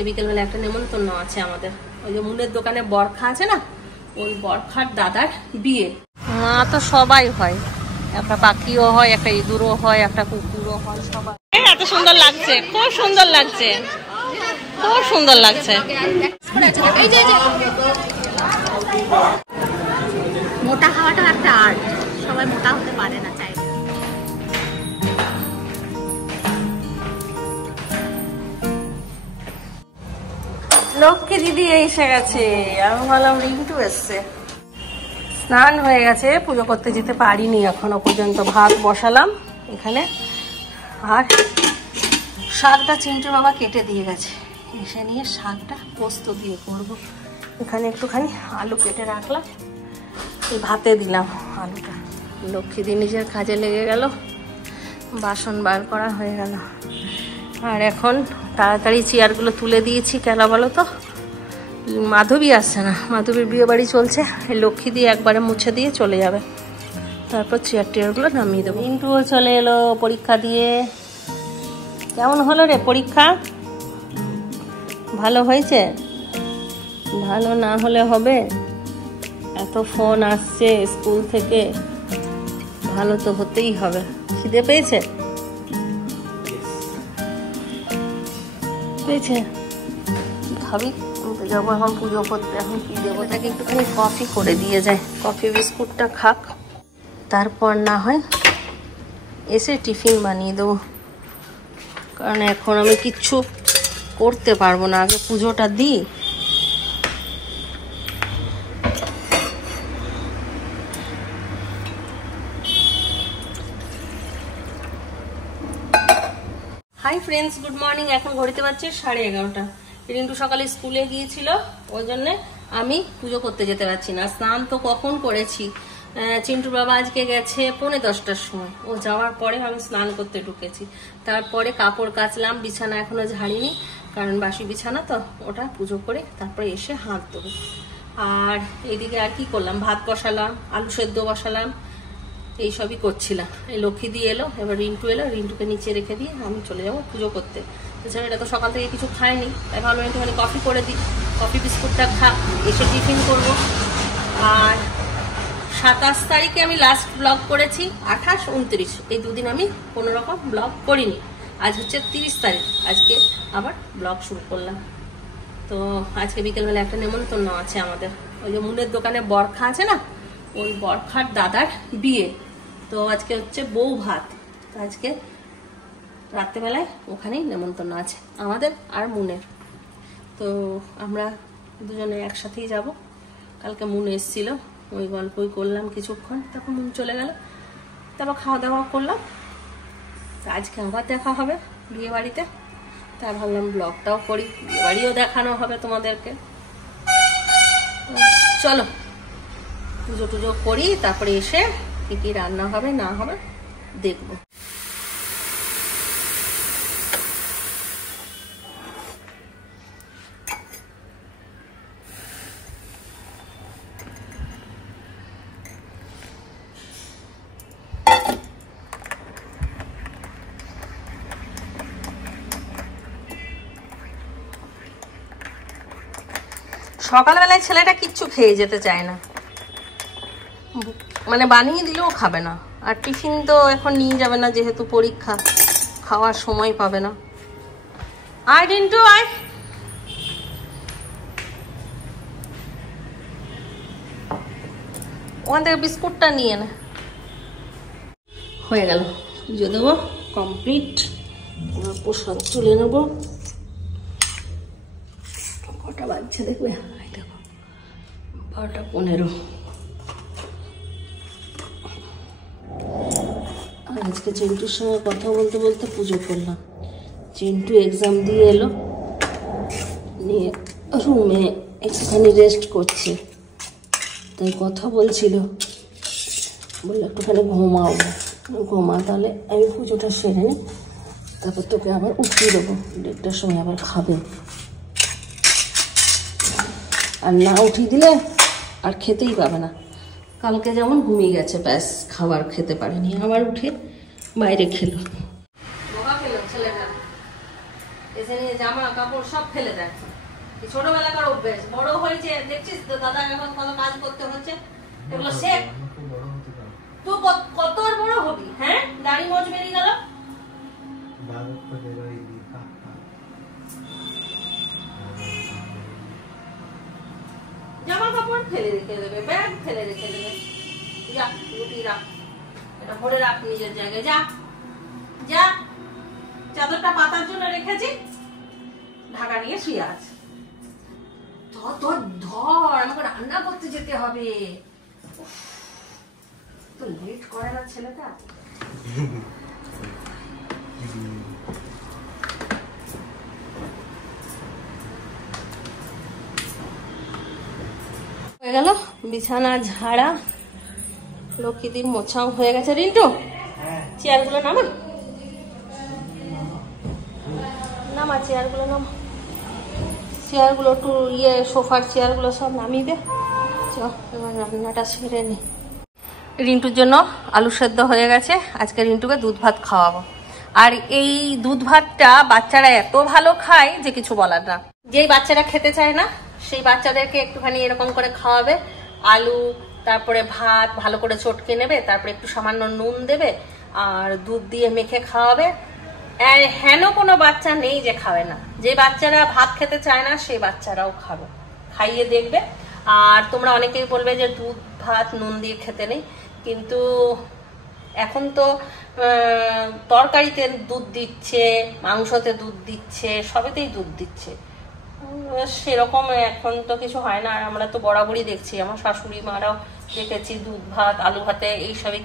আজকে বিকেলবেলা একটা নেমন্তন্ন আছে আমাদের। ওই যে মুনের দোকানে বরখা আছে না, ওই বরখার দাদার বিয়ে। তো সবাই হয়, একটা পাখিও হয়, একটা ইঁদুরও হয়, একটা কুকুরও হয়, সবাই। এত সুন্দর লাগছে, খুব সুন্দর লাগছে, খুব সুন্দর লাগছে। মোটা হওয়াটা একটা আর্ট, সবাই মোটা হতে পারে না চাইলে। লক্ষ্মী দিদি এসে গেছে, আমি ভাবলাম রিন্টু এসছে। স্নান হয়ে গেছে, পুজো করতে যেতে পারিনি এখনো পর্যন্ত। ভাত বসালাম এখানে, আর শাকটা চিন্টুর বাবা কেটে দিয়ে গেছে, এসে নিয়ে শাকটা পোস্ত দিয়ে করবো। এখানে একটুখানি আলু কেটে রাখলাম, এই ভাতে দিলাম আলুটা। লক্ষ্মী দি নিজের কাজে লেগে গেল, বাসন বার করা হয়ে গেল। আর এখন তাড়াতাড়ি চেয়ারগুলো তুলে দিয়েছি, কেন বলো তো, মাধবী আসছে না, মাধবীর বিয়ে বাড়ি চলছে। এই লক্ষ্মী দিয়ে একবারে মুছে দিয়ে চলে যাবে, তারপর চেয়ার টেয়ারগুলো নামিয়ে দেবো। রিন্টুও চলে এলো পরীক্ষা দিয়ে। কেমন হলো রে পরীক্ষা? ভালো হয়েছে? ভালো না হলে হবে? এত ফোন আসছে স্কুল থেকে, ভালো তো হতেই হবে। খিদে পেয়েছে? পেয়েছে? খাবি? আমি তো যাবো এখন পুজো করতে, এখন কি দেবো তাকে? একটুখানি কফি করে দিয়ে যায়, কফি বিস্কুটটা খাক, তারপর না হয় এসে টিফিন বানিয়ে দেবো। কারণ এখন আমি কিচ্ছু করতে পারবো না, আগে পুজোটা দিই। Hi friends, good morning. এখন ঘড়িতে বাজছে 11:30। রিন্টু সকালে স্কুলে গিয়েছিল, ওই জন্যে আমি পুজো করতে যেতে পারছি না। স্নান তো কখন করেছি, চিন্টুর বাবা আজকে গেছে 10:45টার সময়, ও যাওয়ার পরে আমি স্নান করতে ঢুকেছি। তারপরে কাপড় কাচলাম, বিছানা এখনো ঝাড়িনি, কারণ বাসি বিছানা তো, ওটা পুজো করে তারপরে এসে হাত দেবো। আর এইদিকে আর কি করলাম, ভাত বসালাম, আলু সেদ্ধ বসালাম, এইসবই করছিলাম। এই লক্ষ্মী দিয়ে এলো, এবার রিন্টু এলো, রিন্টুকে নিচে রেখে দিয়ে আমি চলে যাবো পুজো করতে। তাছাড়া এটা তো সকাল থেকে কিছু খায়নি, তাই ভাবলাম একটুখানি কফি করে দিই, কফি বিস্কুটটা খা, এসে টিফিন করবো। আর 27 তারিখে আমি লাস্ট ব্লগ করেছি, 28, 29 এই দুদিন আমি কোনো রকম ব্লগ করিনি। আজ হচ্ছে 30 তারিখ, আজকে আবার ব্লগ শুরু করলাম। তো আজকে বিকেলবেলা একটা নেমন্তন্ন আছে আমাদের। ওই যে মুনের দোকানে বরখা আছে না, ওই বরখার দাদার বিয়ে। তো আজকে হচ্ছে বউ ভাত, তো আজকে রাত্রেবেলায় ওখানেই নেমন্তন্ন আছে আমাদের আর মুনের। তো আমরা দুজনে একসাথেই যাব। কালকে মুন এসেছিল, ওই গল্পই করলাম কিছুক্ষণ, তারপর মুন চলে গেল, তারপর খাওয়া দাওয়া করলাম। আজকে আবার দেখা হবে বিয়ে বাড়িতে, তাই ভাবলাম ব্লগটাও করি, বিয়ে বাড়িও দেখানো হবে তোমাদেরকে। চলো পুজো টুজো করি, তারপরে এসে কি কি রান্না হবে না হবে দেখবো। সকালবেলায় ছেলেটা কিচ্ছু খেয়ে যেতে চায় না, মানে বানিয়ে দিলেও খাবে না। আর টিফিন তো এখন নিয়ে যাবে না, যেহেতু পরীক্ষা, খাওয়ার সময় পাবে না। আয় রিন্টু আয়, ওখান থেকে বিস্কুটটা নিয়ে নে। হয়ে গেল, পুজো দেবো কমপ্লিট, প্রসাদ তুলে নেবো। কটা বাজছে দেখবে, দেখো 12:15। আজকে চিন্টুর সঙ্গে কথা বলতে বলতে পুজো করলাম। চিন্টু এক্সাম দিয়ে এলো, নিয়ে রুমে একটুখানি রেস্ট করছে, তাই কথা বলছিল, বললো একটুখানি ঘুমাও, ঘুমা, তাহলে আমি পুজোটা সেরে নিই, তারপর তোকে আবার উঠিয়ে দেবো, 1:30টার সময় আবার খাবে। আর না উঠিয়ে দিলে আর খেতেই পাবে না। কালকে যেমন ঘুমিয়ে গেছে, ব্যাস খাবার খেতে পারেনি, আবার উঠে বাইরে খেলো। ছেলেটা বেছে নিয়ে জামা কাপড় সব ফেলে দেয়। ছোটবেলাকার অভ্যেস, বড় হয়েছে দেখছিস তো দাদা এখন কত কাজ করতে হচ্ছে, এগুলো শেখ। তুই কত আর বড় হবি? হ্যাঁ, দাড়ি মোজ বেরিয়ে গেল। জামা কাপড় ফেলে রেখে দেবে, ব্যাগ ফেলে রেখে দেবে। যা গুটি রাখ, এটা ভরে রাখ নিজের জায়গায়। যা যা, চাদরটা পাতার জন্য রেখেছি, ঢাকা নিয়ে শুয়ে আছে। ধর ধর, আমাকে রান্না করতে যেতে হবে। তো লেট করে না ছেলেটা। হয়ে গেল বিছানা ঝাড়া, লক্ষ্মীদির মোছাও হয়ে গেছে। রিন্টু, চেয়ারগুলো নামা নামা, চেয়ারগুলো নামা, চেয়ারগুলো একটু সোফার চেয়ারগুলো সব নামিয়ে দে। চল এবার রান্নাটা সেরে নি। রিন্টুর জন্য আলু সেদ্ধ হয়ে গেছে, আজকে রিন্টুকে দুধ ভাত খাওয়াবো। আর এই দুধ ভাতটা বাচ্চারা এত ভালো খায় যে কিছু বলার না। যেই বাচ্চারা খেতে চায় না সেই বাচ্চাদেরকে একটুখানি এরকম করে খাওয়াবে। আলু, তারপরে ভাত ভালো করে চটকে নেবে, তারপরে একটু সামান্য নুন দেবে আর দুধ দিয়ে মেখে খাওয়াবে। হেন কোনো বাচ্চা নেই যে খাবে না। যে বাচ্চারা ভাত খেতে চায় না সেই বাচ্চারাও খাবে, খাইয়ে দেখবে। আর তোমরা অনেকেই বলবে যে দুধ ভাত নুন দিয়ে খেতে নেই, কিন্তু এখন তো তরকারিতে দুধ দিচ্ছে, মাংসতে দুধ দিচ্ছে, সবেতেই দুধ দিচ্ছে। সেরকম এখন তো কিছু হয় না। আর আমরা তো বরাবরই দেখছি, আমার শাশুড়ি মারাও দেখেছি দুধ ভাত আলু ভাতে এইসবই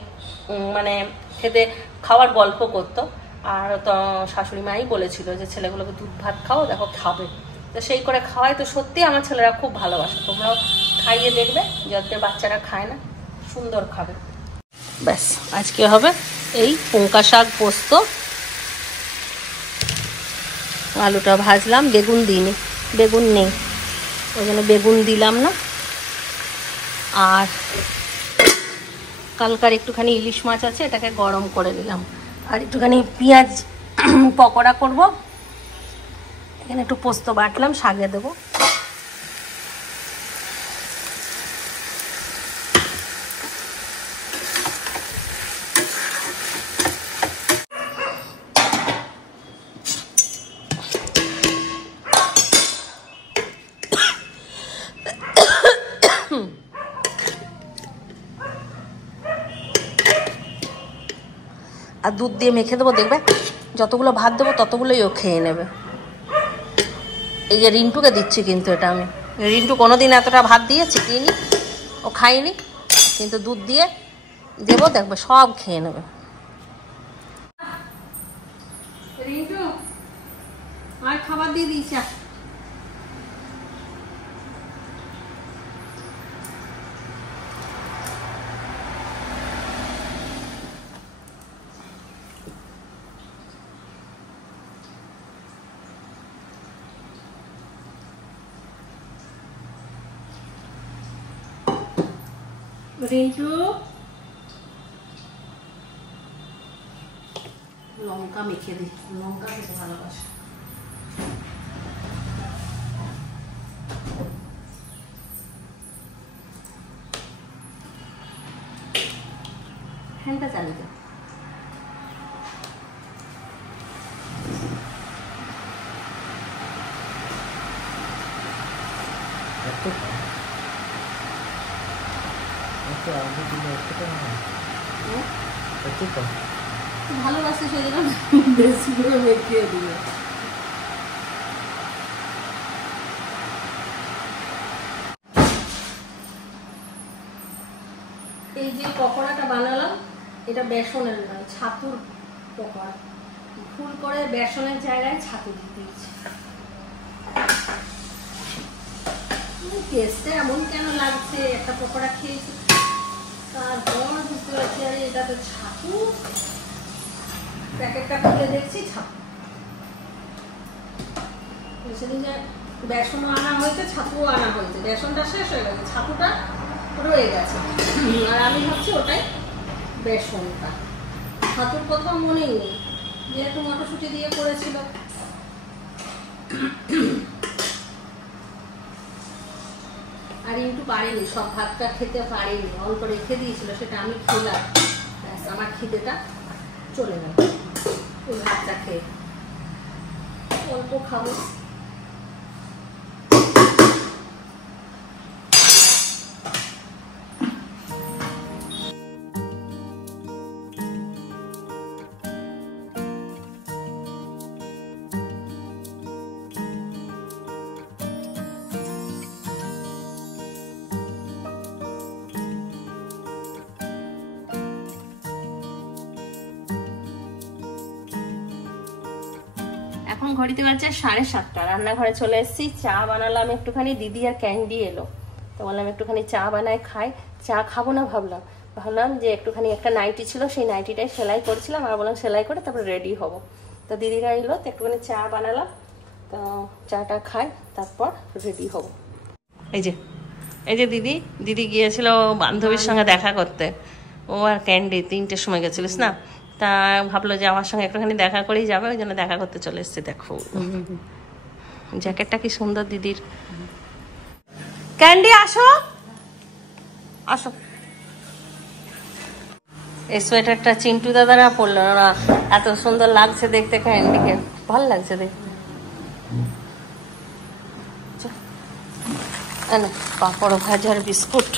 মানে খেতে খাওয়ার গল্প করতো। আর তো শাশুড়ি মাই বলেছিল যে ছেলেগুলোকে দুধ ভাত খাও, দেখো খাবে। তো সেই করে খাওয়াই, তো সত্যি আমার ছেলেরা খুব ভালোবাসে। তোমরাও খাইয়ে দেখবে, যাদের বাচ্চারা খায় না সুন্দর খাবে। ব্যাস, আজকে হবে এই পুঙ্কা শাক পোস্ত। আলুটা ভাজলাম, বেগুন দিইনি, বেগুন নেই ওই জন্য বেগুন দিলাম না। আর কালকার একটুখানি ইলিশ মাছ আছে, এটাকে গরম করে নিলাম। আর একটুখানি পেঁয়াজ পকোড়া করব। এখানে একটু পোস্ত বাটলাম, শাকে দেবো। আর দুধ দিয়ে মেখে দেবো, দেখবে যতগুলো ভাত দেবো ততগুলোই ও খেয়ে নেবে। এই যে রিন্টুকে দিচ্ছি, কিন্তু এটা আমি রিন্টু কোনোদিন এতটা ভাত দিয়েছি দিইনি, ও খাইনি, কিন্তু দুধ দিয়ে দেবো, দেখবে সব খেয়ে নেবে। রিন্টু আর খাবার দিয়ে দিয়েছি। রিন্টু লঙ্কা মেখে দিই, লঙ্কা খেতে ভালোবাসে। ফ্যানটা চালিয়ে দাও। ভালোবাসে সেজন্য বেশি করে মেখে দিল। এই যে পকোড়াটা বানালাম, এটা বেসনের নয়, ছাতুর পকোড়া। ভুল করে বেসনের জায়গায় ছাতু দিয়ে দিয়েছি। টেস্টটা এমন কেন লাগছে, একটা পকোড়া খেয়েছি তারপর বুঝতে পারছি আরে এটা তো ছাতু। প্যাকেটটা খুলে দেখছি ছাতু। সেদিন যে বেসনও আনা হয়েছে, ছাতুও আনা হয়েছে, বেসনটা শেষ হয়ে গেছে, ছাতুটা রয়ে গেছে। আর আমি ভাবছি ওটাই বেসনটা, ছাতুর কোথাও মনেই নেই, যেহেতু মটরশুঁটি দিয়ে করেছিল। আর একটু পারেনি, সব ভাতটা খেতে পারেনি, অল্প রেখে দিয়েছিল, সেটা আমি খেলাম, আমার খিদেটা চলে গেল ওই ভাতটা খেয়ে। অল্প খাবো। এখন ঘড়িতে বাজছে 7:30, রান্নাঘরে চলে এসেছি, চা বানালাম একটুখানি, দিদি আর ক্যান্ডি এলো, তো বললাম একটুখানি চা বানাই খাই। চা খাবো না, ভাবলাম যে একটুখানি একটা নাইটি ছিল, সেই নাইটিটাই সেলাই করছিলাম, আর বললাম সেলাই করে তারপর রেডি হব। তো দিদিরা এলো, তো একটুখানি চা বানালাম, তো চাটা খাই তারপর রেডি হব। এই যে দিদি গিয়েছিল বান্ধবীর সঙ্গে দেখা করতে, ও আর ক্যান্ডি 3টের সময় গেছিলিস না, তা ভাবলো যে আমার সঙ্গে একটুখানি দেখা করেই যাবে, ওই জন্য দেখা করতে চলে এসছে। দেখো জ্যাকেটটা কি সুন্দর দিদির। ক্যান্ডি আসো আসো। এই সোয়েটারটা চিন্টু দাদারা পরলো না, এত সুন্দর লাগছে দেখতে ক্যান্ডিকে, ভালো লাগছে দেখতে। পাঁপড় ভাজার বিস্কুট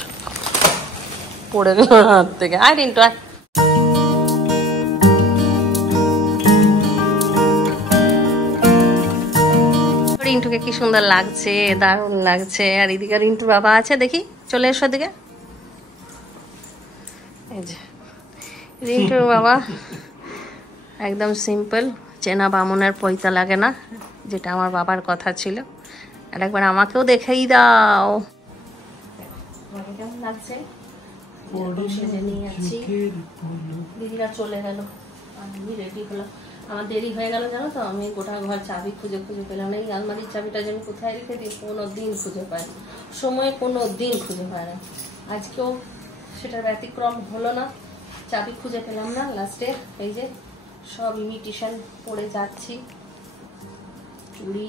পড়ে গেল হাত থেকে। আর রিন্টু আর রিন্টুকে কি সুন্দর লাগছে, দারুণ লাগছে। আর এদিকে রিন্টুর বাবা আছে, দেখি চলে এসো দিকে। এই যে রিন্টুর বাবা একদম সিম্পল, চেনা বামুনের পৈতা লাগে না, যেটা আমার বাবার কথা ছিল। আর একবার আমাকেও দেখেই দাও, কেমন লাগছে। দিদিরা চলে গেল, আমি রেডি হলাম। আমার দেরি হয়ে গেল জানো তো, আমি গোটা ঘর চাবি খুঁজে পেলাম না। এই আলমারির চাবিটা যেন কোথায় রেখে দিই, কোনো দিন খুঁজে পাই না, সময় কোনো দিন খুঁজে পাই না। আজকেও সেটার ব্যতিক্রম হলো না, চাবি খুঁজে পেলাম না। লাস্টে এই যে সব ইমিটেশন পরে যাচ্ছি, চুড়ি,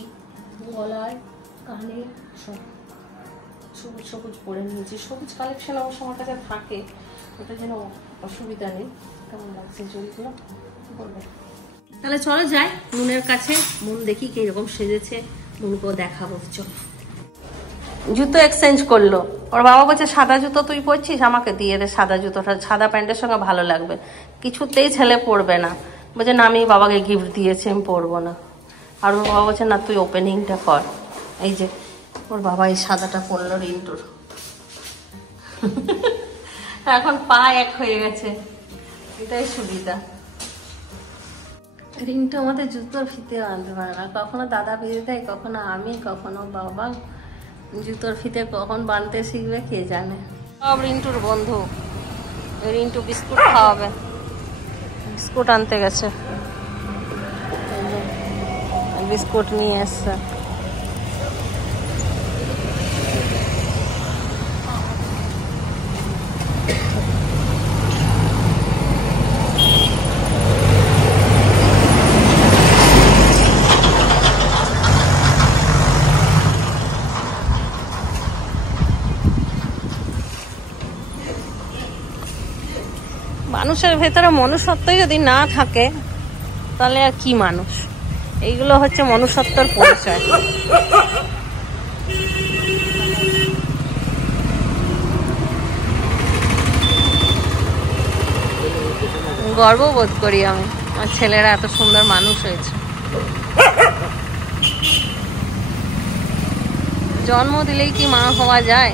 গলায়, কানে সব সবুজ সবুজ পরে নিয়েছি। সবুজ কালেকশন অবশ্য আমার কাছে থাকে, ওটা যেন অসুবিধা নেই। কেমন লাগছে চুড়িগুলো বলবে। তাহলে চলো যাই মুনের কাছে, মুন দেখি কিরকম সেজেছে, মুনকেও দেখাবো। চলো। জুতো এক্সচেঞ্জ করলো, ওর বাবা বলছে সাদা জুতো তুই পরছিস, আমাকে দিয়ে দে সাদা জুতোটা, সাদা প্যান্টের সঙ্গে ভালো লাগবে। কিছুতেই ছেলে পরবে না, বলছে না আমি বাবাকে গিফট দিয়েছি, আমি পরবো না। আর ওর বাবা বলছে না তুই ওপেনিংটা কর। এই যে ওর বাবা এই সাদাটা পরলো রিন্টুর, এখন পা এক হয়ে গেছে, এটাই সুবিধা। রিন্টু আমাদের জুতোর ফিতে আনতে পারে না, কখনো দাদা বেঁধে দেয়, কখনো আমি, কখনো বাবা। জুতোর ফিতে কখন বানতে শিখবে কে জানে। সব রিন্টুর বন্ধু, রিন্টু বিস্কুট খাওয়াবে, বিস্কুট আনতে গেছে, বিস্কুট নিয়ে এসছে। মানুষের ভেতরে মনুষ্যত্ব যদি না থাকে তাহলে আর কি মানুষ। এইগুলো হচ্ছে মনুষ্যত্বর পরিচয়। গর্ববোধ করি আমি, আমার ছেলেরা এত সুন্দর মানুষ হয়েছে। জন্ম দিলেই কি মা হওয়া যায়?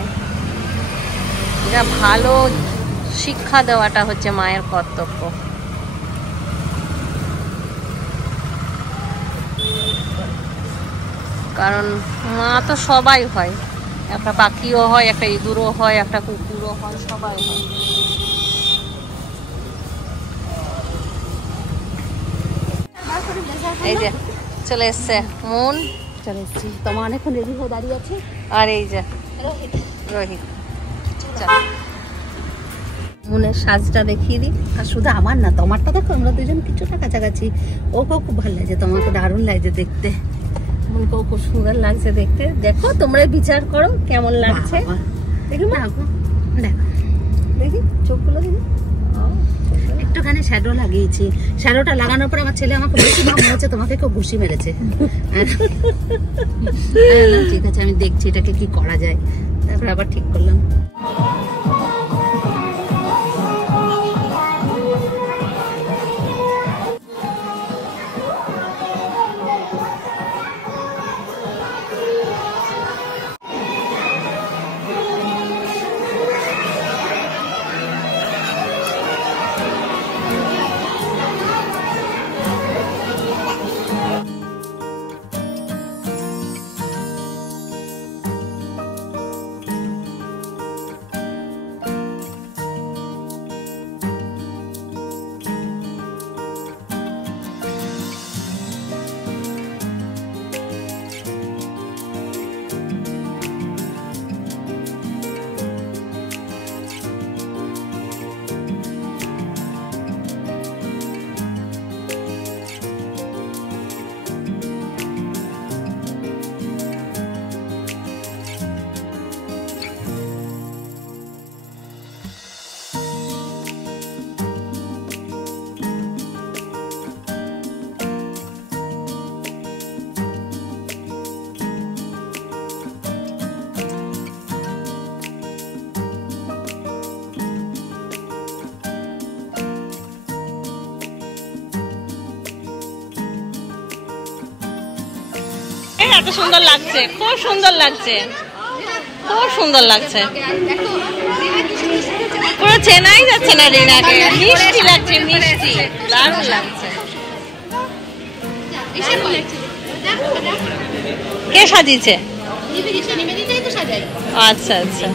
এটা ভালো শিক্ষা দেওয়াটা হচ্ছে মায়ের কর্তব্য। কারণ মা তো সবাই হয়, একটা পাখিও হয়, একটা ইঁদুরও হয়, একটা কুকুরও হয়, সবাই হয়। এই যে চলে এসছে মন, চলে এসছি, তোমার অনেকক্ষণ রেডি হয়ে দাঁড়িয়ে আছে। আর এই যে রোহিত, মনের সাজটা দেখিয়ে দিই। আর শুধু আমার না, তোমারটা দেখো, আমরা দুজন কিছুটা কাছাকাছি। ওকেও খুব ভালো লাগছে, তোমাকে দারুণ লাগছে দেখতে। মামুনকেও খুব সুন্দর লাগছে দেখতে। দেখো তোমরা বিচার করো কেমন লাগছে। দেখি মা, দেখি চোখগুলো দেখি। একটুখানি শ্যাডো লাগিয়েছি, শ্যাডোটা লাগানোর পর আমার ছেলে আমাকে বলছে মনে হচ্ছে তোমাকে কেউ ঘুষি মেরেছে। ঠিক আছে আমি দেখছি এটাকে কি করা যায়, তারপর আবার ঠিক করলাম। এত সুন্দর লাগছে, খুব সুন্দর লাগছে, খুব সুন্দর লাগছে। পুরো চেনাই যাচ্ছে না রিনাকে, মিষ্টি লাগছে, মিষ্টি দারুণ লাগছে। কে সাজিয়েছে? আচ্ছা আচ্ছা,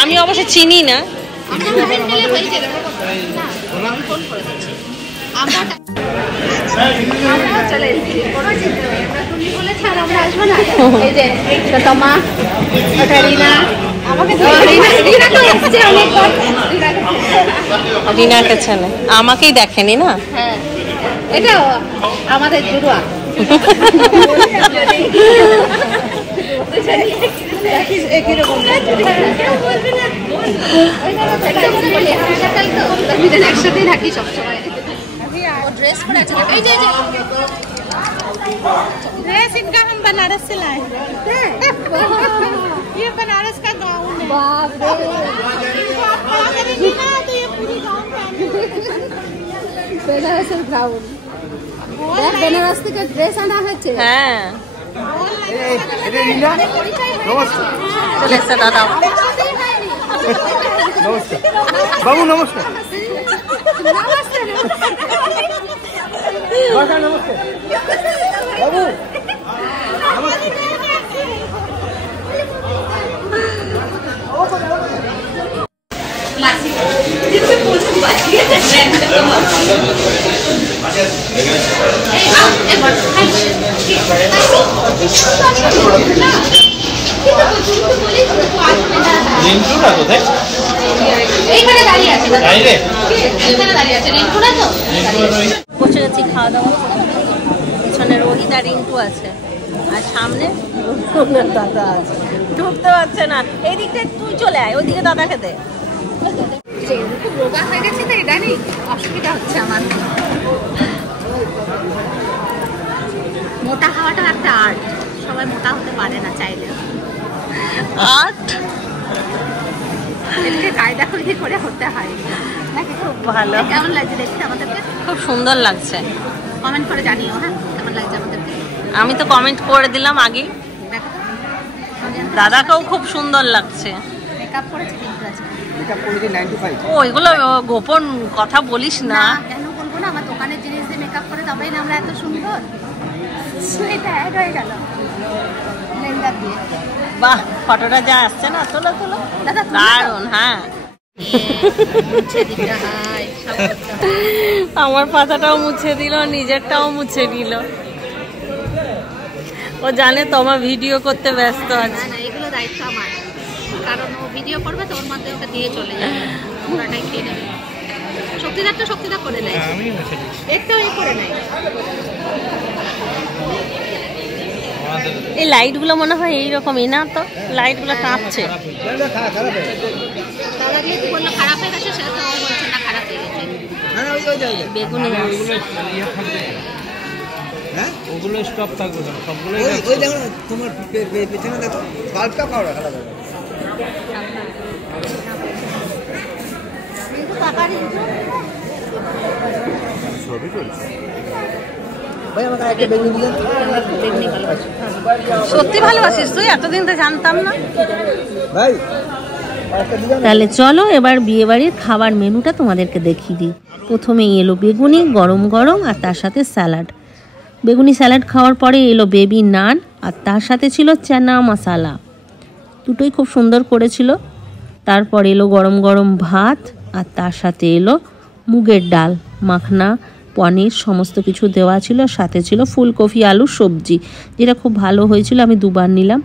আমি অবশ্য চিনি না। রিনাকে ছেলে আমাকেই দেখেনি না। এটা আমাদের জুড়ুয়া। একসাথেই থাকি সবসময়। ड्रेस पर अच्छा लगा। ये ड्रेस इनका हम बनारस से लाए हैं। ये बनारस का गाउन है। बाप रे, तो ये पूरी गाउन बनारस का गाउन। बनारस का ड्रेस आना है। हां ये रीना नमस्कार। चले से दादा नमस्कार बाबू, नमस्कार नमस्ते नमस्ते बाबू, বসে গেছি খাওয়া দাওয়া। পিছনে রোহিত আর রিন্টু আছে, আর সামনে দাদা আছে, ঢুকতে পারছে না। এই দিকটা তুই চলে আয়, ওইদিকে দাদা খেতে। খুব রোগা হয়ে গেছে তো ইদানি, অসুবিধা হচ্ছে আমার। মোটা হওয়াটা একটা আর্ট, সবাই মোটা হতে পারে না চাইলে। আর্ট এটাকে কায়দা করে হতে হয়। খুব ভালো। কেমন লাগছে দেখতে আমাদেরকে? খুব সুন্দর লাগছে। কমেন্ট করে জানিও হ্যাঁ কেমন লাগছে আমাদেরকে। আমি তো কমেন্ট করে দিলাম আগে। দাদাকেও খুব সুন্দর লাগছে। মেকআপ করেছে কিন্তু আজকে। মেকআপ করেছে 95। ও এগুলো গোপন কথা বলিস না। কেন বলবো না, আমার দোকানের জিনিস দিয়ে মেকআপ করে তবেই না আমরা এত সুন্দর। এটা অ্যাড হয়ে গেল লেন্ডার দিয়ে। বাহ, ফটোটা যা আসছে না, তোলো তোলো দাদা দারুণ। হ্যাঁ মুছে দিতে হয়, আমার পাতাটাও মুছে দিল, নিজেরটাও মুছে দিল। ও জানে তো আমার ভিডিও করতে ব্যস্ত আছে। না এগুলো দায়িত্ব আমার, কারণ ও ভিডিও করবে তো ওর মধ্যে ওকে দিয়ে চলে যাবে, পুরাটাই খেয়ে নেবে। শক্তিদারটা শক্তিদার করে নেয়, একটাও করে নেয়। এই লাইটগুলো মনে হয় এইরকমই না, তো লাইটগুলো কাঁপছে। বেগুনি ওগুলো স্টপ থাকবে না, সবগুলো ওই দেখো তোমার পেছনে দেখো বাল্বটা পাওয়া রাখা যাবে। সবই চলছে ভাই, আমাকে একটা বেগুনি দিলেন। সত্যি ভালোবাসিস তুই? এতদিন তো জানতাম না ভাই। তাহলে চলো এবার বিয়ে বাড়ির খাবার মেনুটা তোমাদেরকে দেখিয়ে দিই। প্রথমেই এলো বেগুনি গরম গরম, আর তার সাথে স্যালাড। বেগুনি স্যালাড খাওয়ার পরে এলো বেবি নান, আর তার সাথে ছিল চানা মশালা, দুটোই খুব সুন্দর করেছিল। তারপর এলো গরম গরম ভাত, আর তার সাথে এলো মুগের ডাল, মাখনা, পনির সমস্ত কিছু দেওয়া ছিল। সাথে ছিল ফুলকপি আলু সবজি, যেটা খুব ভালো হয়েছিল, আমি দুবার নিলাম।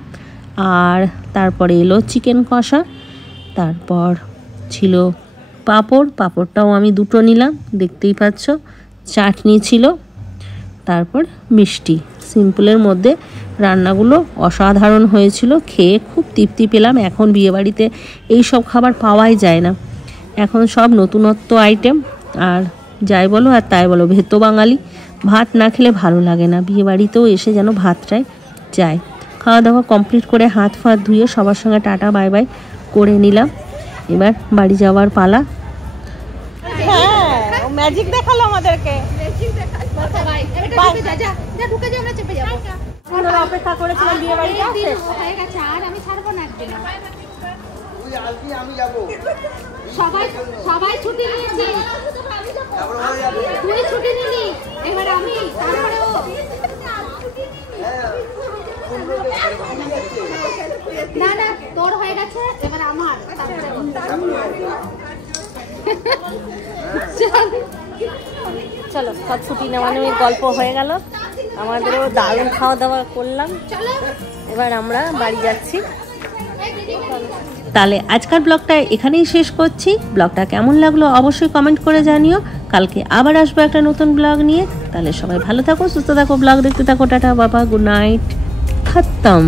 আর তারপরে এলো চিকেন কষা, তারপর ছিল পাঁপড়, পাঁপড়টাও আমি দুটো নিলাম, দেখতেই পাচ্ছ। চাটনি ছিল, তারপর মিষ্টি। সিম্পলের মধ্যে রান্নাগুলো অসাধারণ হয়েছিল, খেয়ে খুব তৃপ্তি পেলাম। এখন বিয়েবাড়িতে এই সব খাবার পাওয়াই যায় না, এখন সব নতুনত্ব আইটেম। আর যাই বলো আর তাই বলো, ভেতো বাঙালি, ভাত না খেলে ভালো লাগে না। বিয়েবাড়িতেও এসে যেন ভাতটাই চাই। খাওয়া দাওয়া কমপ্লিট করে হাত ফাত ধুয়ে সবার সঙ্গে টাটা বাই বাই করে নিলাম। এবার বাড়ি যাওয়ার পালা। ম্যাজিক দেখালো আমাদেরকে। অপেক্ষা করেছিলাম বিয়ে বাড়িতে আসতে। আমি যাবো। সবাই ছুটি নিয়েছি, তুই ছুটি নিলি, এবার আমি, তারপরে ও। না না, তোর হয়ে গেছে, এবার আমার। চলো, সব ছুটি নেওয়া নেওয়ার গল্প হয়ে গেল, আমাদেরও দারুণ খাওয়া দাওয়া করলাম। এবার আমরা বাড়ি যাচ্ছি। তাহলে আজকের ব্লগটা এখানেই শেষ করছি। ব্লগটা কেমন লাগলো অবশ্যই কমেন্ট করে জানিও। কালকে আবার আসবো একটা নতুন ব্লগ নিয়ে। তাহলে সবাই ভালো থাকো, সুস্থ থাকো, ব্লগ দেখতে থাকো। টাটা বাবা, গুড নাইট, খতম।